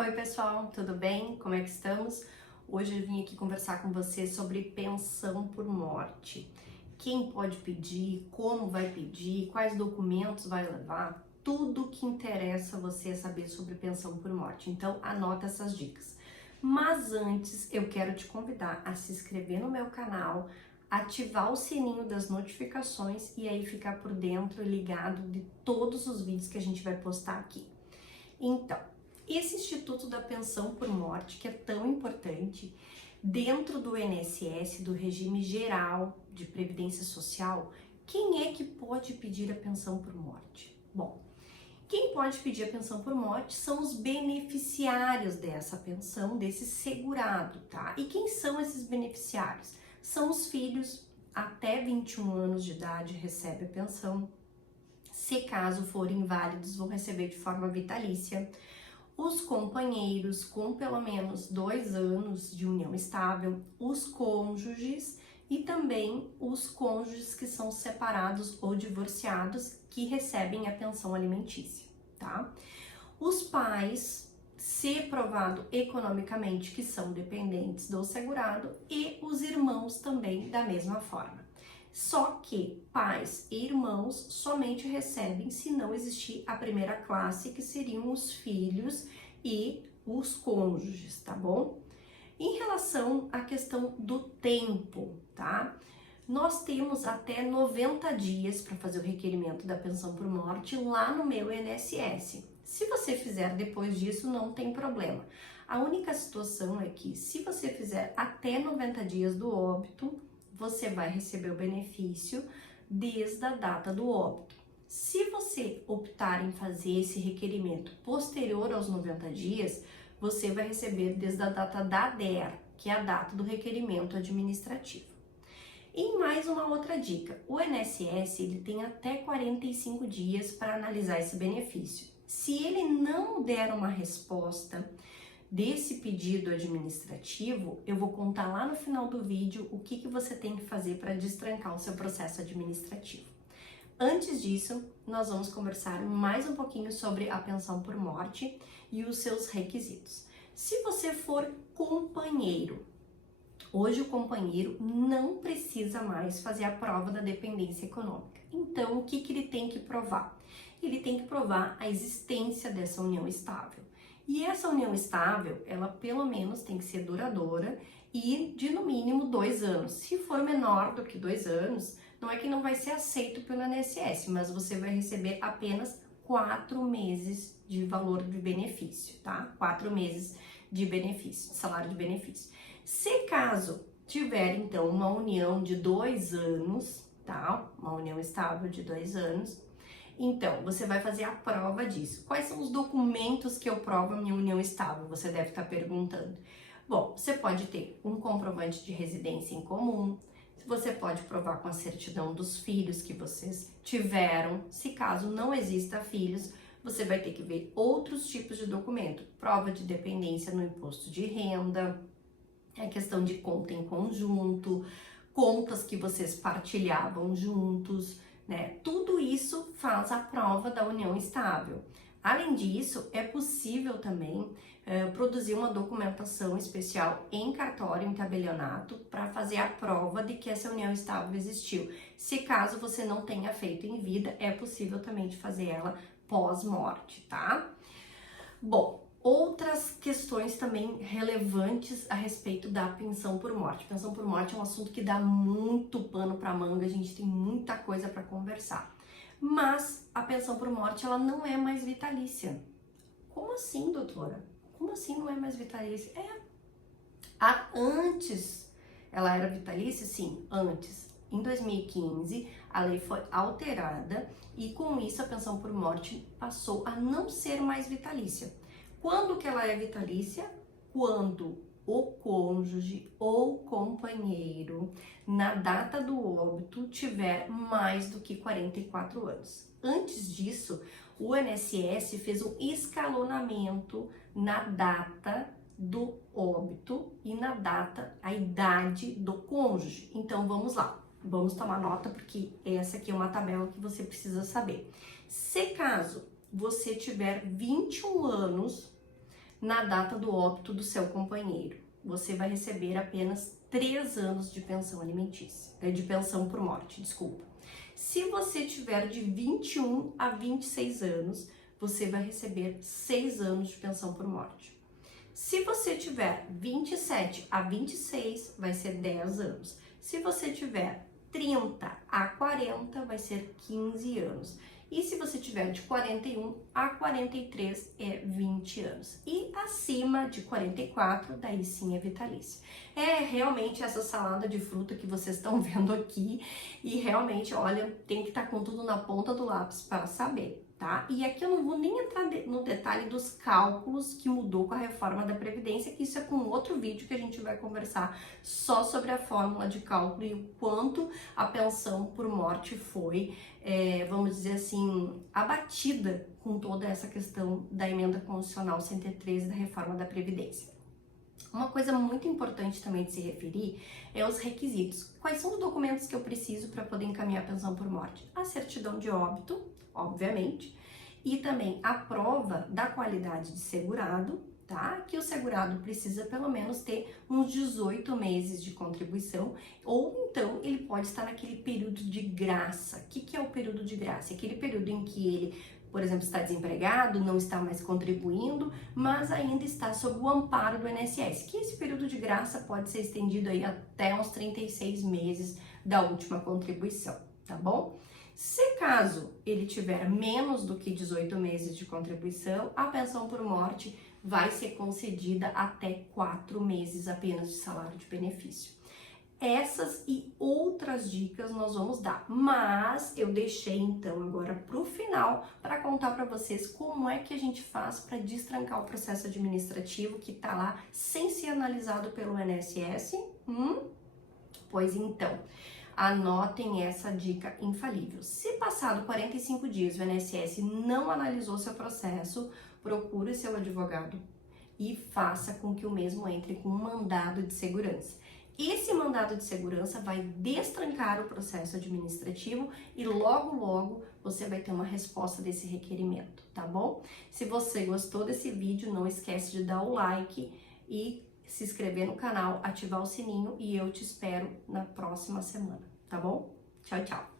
Oi pessoal, tudo bem? Como é que estamos? Hoje eu vim aqui conversar com você sobre pensão por morte. Quem pode pedir, como vai pedir, quais documentos vai levar, tudo que interessa você saber sobre pensão por morte. Então anota essas dicas. Mas antes eu quero te convidar a se inscrever no meu canal, ativar o sininho das notificações e aí ficar por dentro e ligado de todos os vídeos que a gente vai postar aqui. Então, esse Instituto da Pensão por Morte, que é tão importante, dentro do INSS, do Regime Geral de Previdência Social, quem é que pode pedir a pensão por morte? Bom, quem pode pedir a pensão por morte são os beneficiários dessa pensão, desse segurado, tá? E quem são esses beneficiários? São os filhos até 21 anos de idade recebem a pensão. Se caso forem inválidos, vão receber de forma vitalícia. Os companheiros com pelo menos 2 anos de união estável, os cônjuges e também os cônjuges que são separados ou divorciados que recebem a pensão alimentícia, tá? Os pais, se provado economicamente que são dependentes do segurado, e os irmãos também da mesma forma. Só que pais e irmãos somente recebem se não existir a primeira classe, que seriam os filhos e os cônjuges, tá bom? Em relação à questão do tempo, tá? Nós temos até 90 dias para fazer o requerimento da pensão por morte lá no meu INSS. Se você fizer depois disso, não tem problema. A única situação é que, se você fizer até 90 dias do óbito, você vai receber o benefício desde a data do óbito. Se você optar em fazer esse requerimento posterior aos 90 dias, você vai receber desde a data da DER, que é a data do requerimento administrativo. E mais uma outra dica, o INSS ele tem até 45 dias para analisar esse benefício. Se ele não der uma resposta desse pedido administrativo, eu vou contar lá no final do vídeo o que você tem que fazer para destrancar o seu processo administrativo. Antes disso, nós vamos conversar mais um pouquinho sobre a pensão por morte e os seus requisitos. Se você for companheiro, hoje o companheiro não precisa mais fazer a prova da dependência econômica. Então, o que ele tem que provar? Ele tem que provar a existência dessa união estável. E essa união estável, ela pelo menos tem que ser duradoura e de no mínimo 2 anos. Se for menor do que 2 anos, não é que não vai ser aceito pelo INSS, mas você vai receber apenas 4 meses de valor de benefício, tá? 4 meses de benefício, salário de benefício. Se caso tiver, então, uma união de 2 anos, tá? Uma união estável de 2 anos, então, você vai fazer a prova disso. Quais são os documentos que eu provo a minha união estável? Você deve estar perguntando. Bom, você pode ter um comprovante de residência em comum, você pode provar com a certidão dos filhos que vocês tiveram. Se caso não exista filhos, você vai ter que ver outros tipos de documento. Prova de dependência no imposto de renda, a questão de conta em conjunto, contas que vocês partilhavam juntos, né? Tudo isso faz a prova da união estável. Além disso, é possível também produzir uma documentação especial em cartório, em tabelionato, para fazer a prova de que essa união estável existiu. Se caso você não tenha feito em vida, é possível também de fazer ela pós-morte, tá? Bom, outras questões também relevantes a respeito da pensão por morte. Pensão por morte é um assunto que dá muito pano para manga, a gente tem muita coisa para conversar. Mas a pensão por morte, ela não é mais vitalícia. Como assim, doutora? Como assim não é mais vitalícia? Antes ela era vitalícia? Sim, antes. Em 2015, a lei foi alterada e com isso a pensão por morte passou a não ser mais vitalícia. Quando que ela é vitalícia? Quando o cônjuge ou companheiro, na data do óbito, tiver mais do que 44 anos. Antes disso, o INSS fez um escalonamento na data do óbito e na data, a idade do cônjuge. Então, vamos lá. Vamos tomar nota, porque essa aqui é uma tabela que você precisa saber. Se caso você tiver 21 anos na data do óbito do seu companheiro. Você vai receber apenas 3 anos de pensão alimentícia, de pensão por morte, desculpa. Se você tiver de 21 a 26 anos, você vai receber 6 anos de pensão por morte. Se você tiver 27 a 26, vai ser 10 anos. Se você tiver 30 a 40, vai ser 15 anos. E se você tiver de 41 a 43, é 20 anos. E acima de 44, daí sim é vitalício. É realmente essa salada de fruta que vocês estão vendo aqui. E realmente, olha, tem que estar com tudo na ponta do lápis para saber, tá? E aqui eu não vou nem entrar no detalhe dos cálculos que mudou com a reforma da Previdência, que isso é com outro vídeo que a gente vai conversar só sobre a fórmula de cálculo e o quanto a pensão por morte foi, vamos dizer assim, abatida com toda essa questão da emenda constitucional 113 da reforma da Previdência. Uma coisa muito importante também de se referir é os requisitos. Quais são os documentos que eu preciso para poder encaminhar a pensão por morte? A certidão de óbito, obviamente, e também a prova da qualidade de segurado, tá? Que o segurado precisa pelo menos ter uns 18 meses de contribuição, ou então ele pode estar naquele período de graça. O que é o período de graça? Aquele período em que ele, por exemplo, está desempregado, não está mais contribuindo, mas ainda está sob o amparo do INSS, que esse período de graça pode ser estendido aí até uns 36 meses da última contribuição, tá bom? Se caso ele tiver menos do que 18 meses de contribuição, a pensão por morte vai ser concedida até 4 meses apenas de salário de benefício. Essas e outras dicas nós vamos dar, mas eu deixei então agora para o final para contar para vocês como é que a gente faz para destrancar o processo administrativo que está lá sem ser analisado pelo INSS. Pois então, anotem essa dica infalível. Se passado 45 dias o INSS não analisou seu processo, procure seu advogado e faça com que o mesmo entre com um mandado de segurança. Esse mandado de segurança vai destrancar o processo administrativo e logo você vai ter uma resposta desse requerimento, tá bom? Se você gostou desse vídeo, não esquece de dar o like e se inscrever no canal, ativar o sininho e eu te espero na próxima semana, tá bom? Tchau, tchau!